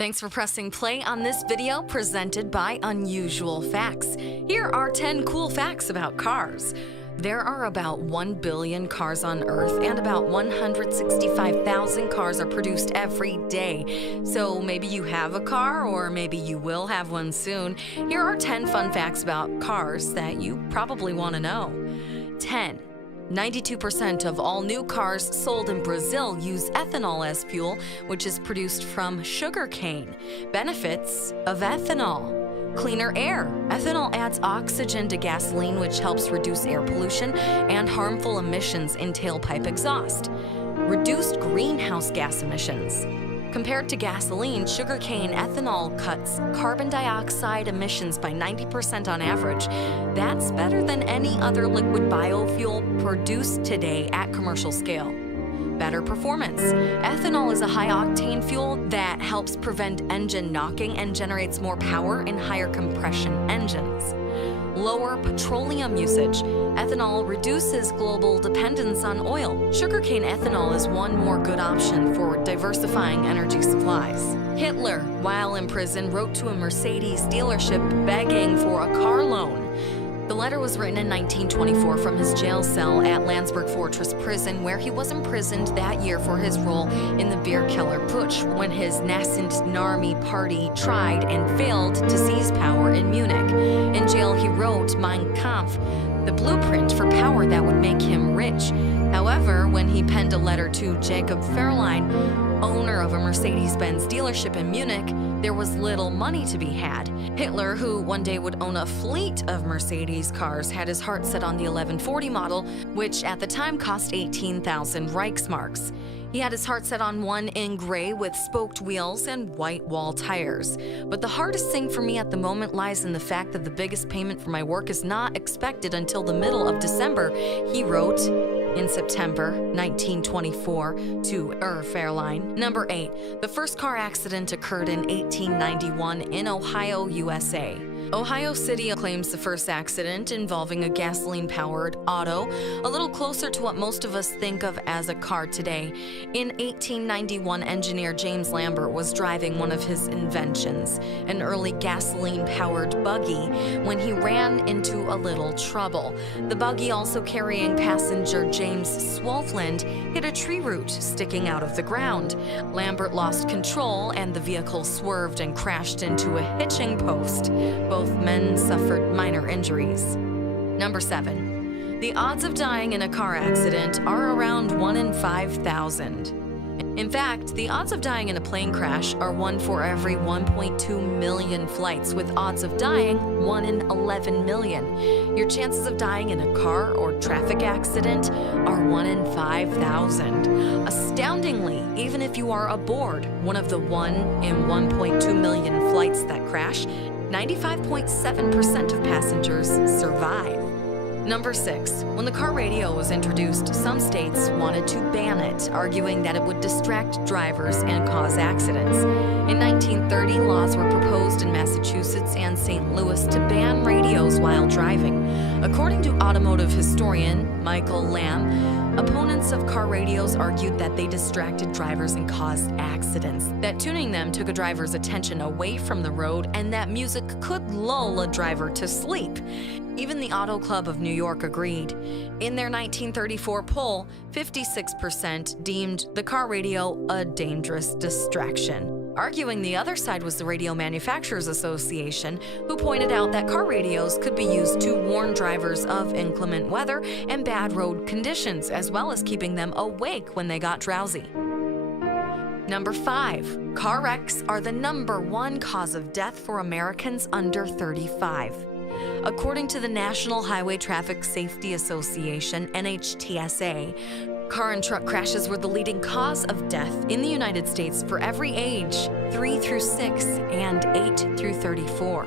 Thanks for pressing play on this video presented by Unusual Facts. Here are 10 cool facts about cars. There are about 1 billion cars on Earth, and about 165,000 cars are produced every day. So maybe you have a car, or maybe you will have one soon. Here are 10 fun facts about cars that you probably want to know. 10. 92% of all new cars sold in Brazil use ethanol as fuel, which is produced from sugarcane. Benefits of ethanol: cleaner air. Ethanol adds oxygen to gasoline, which helps reduce air pollution and harmful emissions in tailpipe exhaust. Reduced greenhouse gas emissions. Compared to gasoline, sugarcane ethanol cuts carbon dioxide emissions by 90% on average. That's better than any other liquid biofuel produced today at commercial scale. Better performance. Ethanol is a high-octane fuel that helps prevent engine knocking and generates more power in higher compression engines. Lower petroleum usage. Ethanol reduces global dependence on oil. Sugarcane ethanol is one more good option for diversifying energy supplies. Hitler, while in prison, wrote to a Mercedes dealership begging for a car loan. The letter was written in 1924 from his jail cell at Landsberg Fortress Prison, where he was imprisoned that year for his role in the beer keller putsch when his nascent Narmy party tried and failed to seize power in Munich. In jail, he wrote Mein Kampf, the blueprint for power that would make him rich. However, when he penned a letter to Jacob Fairlein, owner of a Mercedes-Benz dealership in Munich, there was little money to be had. Hitler, who one day would own a fleet of Mercedes cars, had his heart set on the 1140 model, which at the time cost 18,000 Reichsmarks. He had his heart set on one in gray with spoked wheels and white wall tires. But the hardest thing for me at the moment lies in the fact that the biggest payment for my work is not expected until the middle of December, he wrote in September 1924 to Fairlein. Number 8. The first car accident occurred in 1891 in Ohio, USA. Ohio City claims the first accident involving a gasoline-powered auto, a little closer to what most of us think of as a car today. In 1891, engineer James Lambert was driving one of his inventions, an early gasoline-powered buggy, when he ran into a little trouble. The buggy, also carrying passenger James Swolfland, hit a tree root sticking out of the ground. Lambert lost control, and the vehicle swerved and crashed into a hitching post. Both men suffered minor injuries. Number 7. The odds of dying in a car accident are around 1 in 5,000. In fact, the odds of dying in a plane crash are 1 for every 1.2 million flights, with odds of dying 1 in 11 million. Your chances of dying in a car or traffic accident are 1 in 5,000. Astoundingly, even if you are aboard one of the 1 in 1.2 million flights that crash, 95.7% of passengers survive. Number 6. When the car radio was introduced, some states wanted to ban it, arguing that it would distract drivers and cause accidents. In 1930, laws were proposed in Massachusetts and St. Louis to ban radios while driving. According to automotive historian Michael Lamb, opponents of car radios argued that they distracted drivers and caused accidents, that tuning them took a driver's attention away from the road, and that music could lull a driver to sleep. Even the Auto Club of New York agreed. In their 1934 poll, 56% deemed the car radio a dangerous distraction. Arguing the other side was the Radio Manufacturers Association, who pointed out that car radios could be used to warn drivers of inclement weather and bad road conditions, as well as keeping them awake when they got drowsy. Number 5. Car wrecks are the number 1 cause of death for Americans under 35. According to the National Highway Traffic Safety Association, NHTSA, car and truck crashes were the leading cause of death in the United States for every age, 3 through 6 and 8 through 34.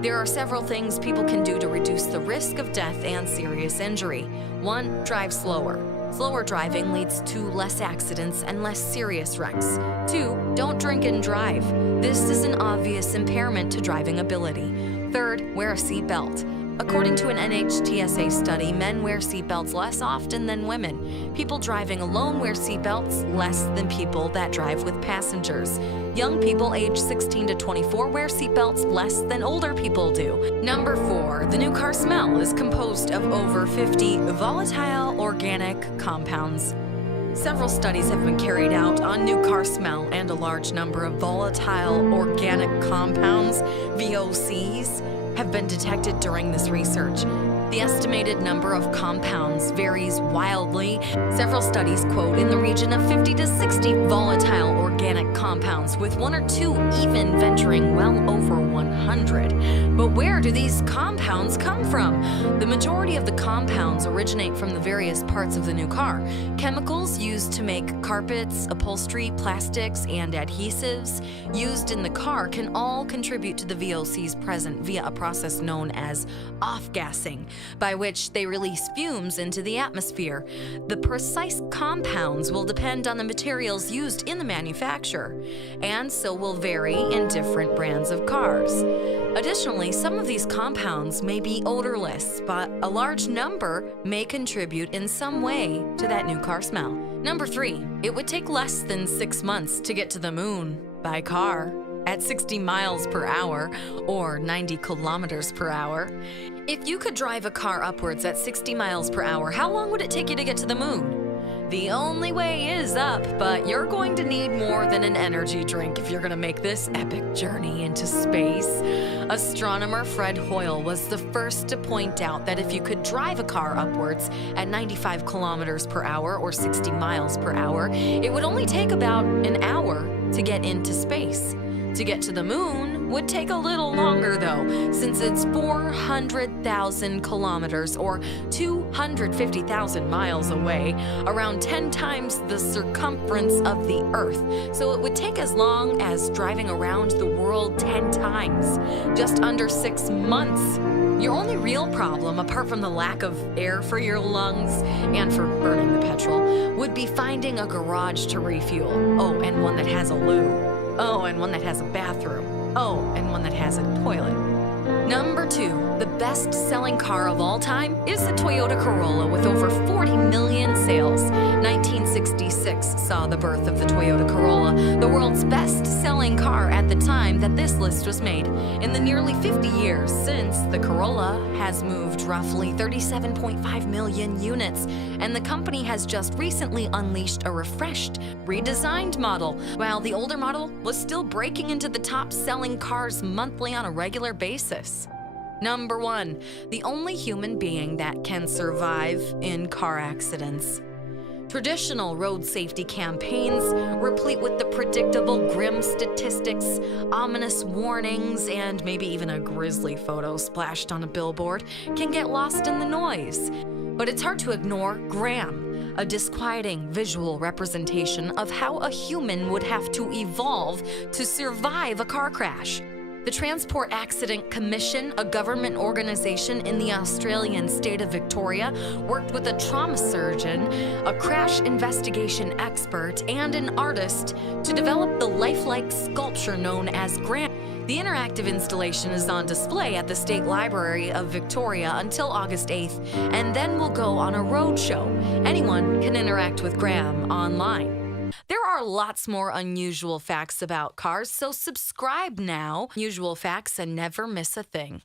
There are several things people can do to reduce the risk of death and serious injury. 1. Drive slower. Slower driving leads to less accidents and less serious wrecks. 2. Don't drink and drive. This is an obvious impairment to driving ability. 3rd, wear a seatbelt. According to an NHTSA study, men wear seatbelts less often than women. People driving alone wear seatbelts less than people that drive with passengers. Young people aged 16 to 24 wear seatbelts less than older people do. Number 4, the new car smell is composed of over 50 volatile organic compounds. Several studies have been carried out on new car smell, and a large number of volatile organic compounds, VOCs, have been detected during this research. The estimated number of compounds varies wildly. Several studies quote in the region of 50 to 60 volatile organic compounds, with 1 or 2 even venturing well over 100. But where do these compounds come from? The majority of the compounds originate from the various parts of the new car. Chemicals used to make carpets, upholstery, plastics, and adhesives used in the car can all contribute to the VOCs present via a process known as off-gassing, by which they release fumes into the atmosphere. The precise compounds will depend on the materials used in the manufacture, and so will vary in different brands of cars. Additionally, some of these compounds may be odorless, but a large number may contribute in some way to that new car smell. Number 3, it would take less than 6 months to get to the moon by car at 60 miles per hour or 90 kilometers per hour. If you could drive a car upwards at 60 miles per hour, how long would it take you to get to the moon? The only way is up, but you're going to need more than an energy drink if you're going to make this epic journey into space. Astronomer Fred Hoyle was the first to point out that if you could drive a car upwards at 95 kilometers per hour or 60 miles per hour, it would only take about an hour to get into space. To get to the moon would take a little longer though, since it's 400,000 kilometers or 250,000 miles away, around 10 times the circumference of the Earth. So it would take as long as driving around the world 10 times, just under 6 months. Your only real problem, apart from the lack of air for your lungs and for burning the petrol, would be finding a garage to refuel. Oh, and one that has a loo. Oh, and one that has a bathroom. Oh, and one that has a toilet. Number 2, the best-selling car of all time is the Toyota Corolla with over 40 million sales. 1966 saw the birth of the Toyota Corolla, the world's best-selling car at the time that this list was made. In the nearly 50 years since, the Corolla has moved roughly 37.5 million units, and the company has just recently unleashed a refreshed, redesigned model, while the older model was still breaking into the top-selling cars monthly on a regular basis. Number 1, the only human being that can survive in car accidents. Traditional road safety campaigns, replete with the predictable grim statistics, ominous warnings, and maybe even a grisly photo splashed on a billboard, can get lost in the noise. But it's hard to ignore Graham, a disquieting visual representation of how a human would have to evolve to survive a car crash. The Transport Accident Commission, a government organization in the Australian state of Victoria, worked with a trauma surgeon, a crash investigation expert, and an artist to develop the lifelike sculpture known as Graham. The interactive installation is on display at the State Library of Victoria until August 8th, and then will go on a roadshow. Anyone can interact with Graham online. There are lots more unusual facts about cars, so subscribe now. Unusual facts and never miss a thing.